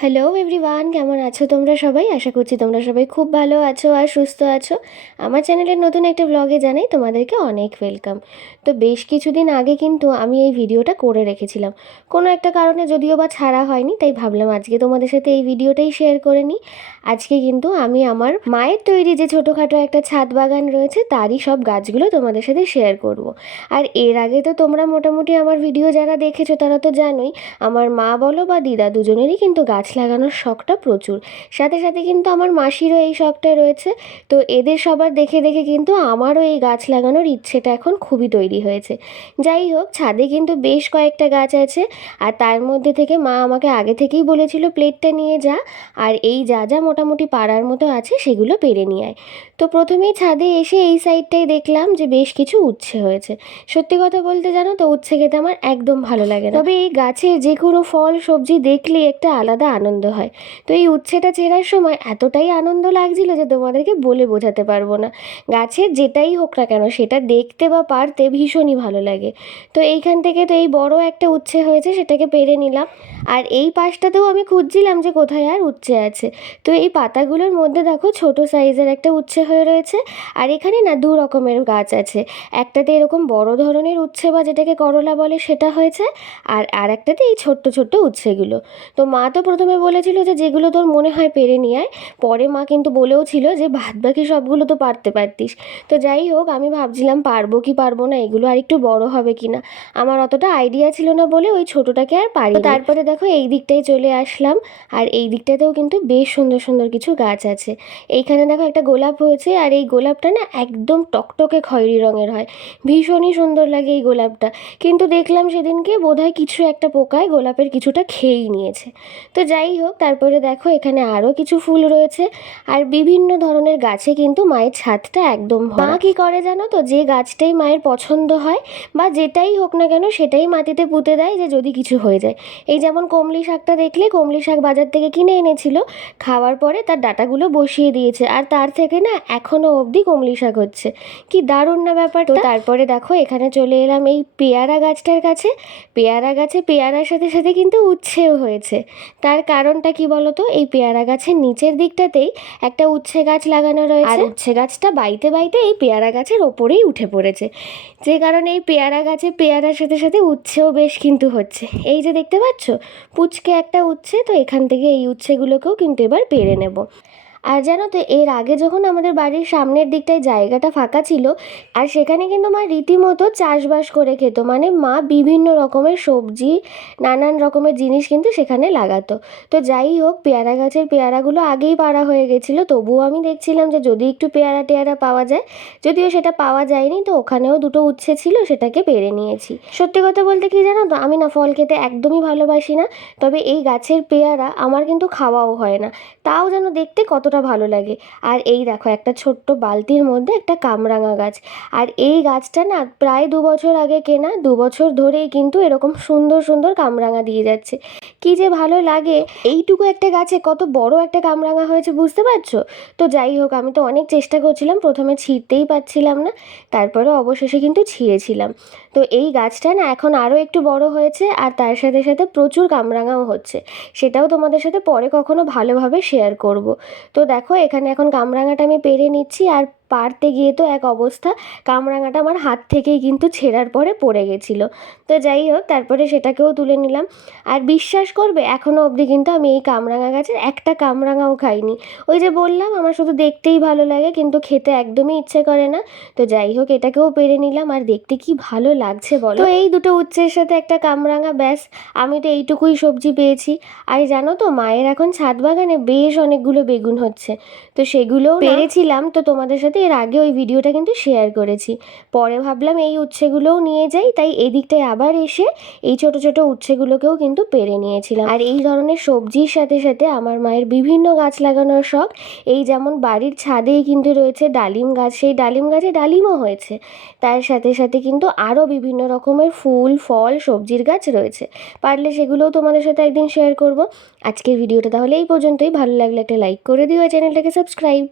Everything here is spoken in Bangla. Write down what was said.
হ্যালো এভরিওয়ান, কেমন আছো তোমরা সবাই? আশা করছি তোমরা সবাই খুব ভালো আছো আর সুস্থ আছো। আমার চ্যানেলের নতুন একটা ব্লগে জানাই তোমাদেরকে অনেক ওয়েলকাম। তো বেশ কিছুদিন আগে কিন্তু আমি এই ভিডিওটা করে রেখেছিলাম, কোনো একটা কারণে যদিও বা ছাড়া হয়নি, তাই ভাবলাম আজকে তোমাদের সাথে এই ভিডিওটাই শেয়ার করে নিই। আজকে কিন্তু আমি আমার মায়ের তৈরি যে ছোটোখাটো একটা ছাদ বাগান রয়েছে তারই সব গাছগুলো তোমাদের সাথে শেয়ার করব। আর এর আগে তো তোমরা মোটামুটি আমার ভিডিও যারা দেখেছো তারা তো জানোই, আমার মা বলো বা দিদা দুজনেরই কিন্তু গাছ লাগানোর শখটা প্রচুর। সাথে সাথে কিন্তু আমার মাসিরও এই শখটা রয়েছে। তো এদের সবার দেখে দেখে কিন্তু আমারও এই গাছ লাগানোর ইচ্ছেটা এখন খুবই তৈরি হয়েছে। যাই হোক, ছাদে কিন্তু বেশ কয়েকটা গাছ আছে, আর তার মধ্যে থেকে মা আমাকে আগে থেকেই বলেছিল প্লেটটা নিয়ে যা, আর এই যা যা মোটামুটি পাড়ার মতো আছে সেগুলো পেরে নিয়ে আয়। তো প্রথমেই ছাদে এসে এই সাইডটাই দেখলাম যে বেশ কিছু উচ্ছে হয়েছে। সত্যি কথা বলতে জানো তো, উচ্ছে খেতে আমার একদম ভালো লাগে না, তবে এই গাছের যে কোনো ফল সবজি দেখলে একটা আলাদা আনন্দ হয়। তো এই উচ্ছেটা ছেঁড়ার সময় এতটাই আনন্দ লাগছিল যে তোমাদেরকে বলে বোঝাতে পারবো না। গাছের যেটাই হোক না কেন সেটা দেখতে বা পারতে ভীষণই ভালো লাগে। তো এইখান থেকে তো এই বড় একটা উচ্ছে হয়েছে, সেটাকে পেরে নিলাম। আর এই পাশটাতেও আমি খুঁজছিলাম যে কোথায় আর উচ্ছে আছে। তো এই পাতাগুলোর মধ্যে দেখো ছোট সাইজের একটা উচ্ছে হয়ে রয়েছে। আর এখানে না দু রকমের গাছ আছে, একটাতে এরকম বড় ধরনের উচ্ছে বা যেটাকে করলা বলে সেটা হয়েছে, আর আরেকটাতে এই ছোট্ট ছোট্ট উচ্ছেগুলো। তো মা তো প্রথমে বলেছিল যে যেগুলো তোর মনে হয় পেরে নিয়ে আয়, পরে মা কিন্তু বলেও ছিল যে বাদবাকি সবগুলো তো পারতে পারতিস। তো যাই হোক, আমি ভাবছিলাম পারবো কি পারবো না, এগুলো আর একটু বড় হবে কি না। আমার অতটা আইডিয়া ছিল না বলে ওই ছোটোটাকে আর পারি। তারপরে দেখো এই দিকটায় চলে আসলাম, আর এই দিকটাতেও কিন্তু বেশ সুন্দর সুন্দর কিছু গাছ আছে। এইখানে দেখো একটা গোলাপ হয়েছে, আর এই গোলাপটা না একদম টকটকে খয়েরি রঙের হয়, ভীষণই সুন্দর লাগে এই গোলাপটা। কিন্তু দেখলাম সেদিনকে বোধহয় কিছু একটা পোকায় গোলাপের কিছুটা খেয়েই নিয়েছে। তো যাই হোক, তারপরে দেখো এখানে আরও কিছু ফুল রয়েছে, আর বিভিন্ন ধরনের গাছে কিন্তু মায়ের ছাদটা একদম ভরা। মা কী করে জানো তো, যে গাছটাই মায়ের পছন্দ হয় বা যেটাই হোক না কেন সেটাই মাটিতে পুঁতে দেয় যে যদি কিছু হয়ে যায়। এই যেমন কমলি শাকটা দেখলে, কমলি শাক বাজার থেকে কিনে এনেছিল, খাওয়ার পরে তার ডাঁটাগুলো বসিয়ে দিয়েছে, আর তার থেকে না এখনও অবধি কমলি শাক হচ্ছে। কি দারুণ না ব্যাপারটা। তো তারপরে দেখো এখানে চলে এলাম এই পেয়ারা গাছটার কাছে। পেয়ারা গাছে পেয়ারার সাথে সাথে কিন্তু উচ্ছেও হয়েছে। তার কারণটা কি বলতো, এই পেয়ারা গাছের নিচের দিকটাতেই একটা উচ্ছে গাছ লাগানো রয়েছে, আর উচ্ছে গাছটা বাইতে বাইতে এই পেয়ারা গাছের ওপরেই উঠে পড়েছে, যে কারণে এই পেয়ারা গাছে পেয়ারার সাথে সাথে উচ্ছেও বেশ কিন্তু হচ্ছে। এই যে দেখতে পাচ্ছ পুচকে একটা উচ্ছে, তো এখান থেকে এই উচ্ছেগুলোকেও কিন্তু এবার পেরে নেব। আর জানো তো, এর আগে যখন আমাদের বাড়ির সামনের দিকটায় জায়গাটা ফাঁকা ছিল, আর সেখানে কিন্তু মা রীতিমতো চাষবাস করে খেত, মানে মা বিভিন্ন রকমের সবজি, নানান রকমের জিনিস কিন্তু সেখানে লাগাতো। তো যাই হোক, পেয়ারা গাছের পেয়ারাগুলো আগেই পাড়া হয়ে গেছিলো, তবুও আমি দেখছিলাম যে যদি একটু পেয়ারা টেয়ারা পাওয়া যায়। যদিও সেটা পাওয়া যায়নি, তো ওখানেও দুটো উচ্ছে ছিল, সেটাকে পেরে নিয়েছি। সত্যি কথা বলতে কি জানো তো, আমি না ফল খেতে একদমই ভালোবাসি না, তবে এই গাছের পেয়ারা আমার কিন্তু খাওয়াও হয় না, তাও যেন দেখতে কতটা ভালো লাগে। আর এই দেখো একটা ছোট্ট বালতির মধ্যে একটা কামরাঙা গাছ, আর এই গাছটা না প্রায় 2 বছর আগে কেনা, 2 বছর ধরেই কিন্তু এরকম সুন্দর সুন্দর কামরাঙা দিয়ে যাচ্ছে। কি যে ভালো লাগে, এইটুকু একটা গাছে কত বড় একটা কামরাঙা হয়েছে, বুঝতে পারছো? তো যাই হোক, আমি তো অনেক চেষ্টা করছিলাম, প্রথমে ছিঁড়তেই পারছিলাম না, তারপরে অবশেষে কিন্তু ছিঁড়েছিলাম। তো এই গাছটা না এখন আরও একটু বড় হয়েছে, আর তার সাথে সাথে প্রচুর কামরাঙাও হচ্ছে, সেটাও তোমাদের সাথে পরে কখনো ভালোভাবে শেয়ার করব। তো দেখো এখানে এখন কামরাঙাটা আমি পেরে নিচ্ছি, আর পারতে গিয়ে তো এক অবস্থা, কামরাঙাটা আমার হাত থেকেই কিন্তু ছেঁড়ার পরে পড়ে গেছিলো। তো যাই হোক, তারপরে সেটাকেও তুলে নিলাম। আর বিশ্বাস করবে, এখনও অবধি কিন্তু আমি এই কামরাঙা গাছের একটা কামরাঙাও খাইনি। ওই যে বললাম, আমার শুধু দেখতেই ভালো লাগে, কিন্তু খেতে একদমই ইচ্ছে করে না। তো যাই হোক, এটাকেও পেরে নিলাম, আর দেখতে কি ভালো লাগছে বলো। তো এই দুটো উচ্ছের সাথে একটা কামরাঙা, ব্যাস আমি তো এইটুকুই সবজি পেয়েছি। আর জানো তো, মায়ের এখন ছাদ বাগানে বেশ অনেকগুলো বেগুন হচ্ছে, তো সেগুলোও পেরেছিলাম। তো তোমাদের সাথে এর আগে ওই ভিডিওটা কিন্তু শেয়ার করেছি। পরে ভাবলাম এই উচ্ছেগুলোও নিয়ে যাই, তাই এই দিকটায় আবার এসে এই ছোট ছোট উচ্ছেগুলোকেও কিন্তু পেরে নিয়েছিলাম। আর এই ধরনের সবজির সাথে সাথে আমার মায়ের বিভিন্ন গাছ লাগানোর শখ। এই যেমন বাড়ির ছাদেই কিন্তু রয়েছে ডালিম গাছ, সেই ডালিম গাছে ডালিমও হয়েছে। তার সাথে সাথে কিন্তু আরও বিভিন্ন রকমের ফুল ফল সবজির গাছ রয়েছে, পারলে সেগুলোও তোমাদের সাথে একদিন শেয়ার করব। আজকের ভিডিওটা তাহলে এই পর্যন্তই। ভালো লাগলে একটা লাইক করে দিও, আর চ্যানেলটাকে সাবস্ক্রাইব।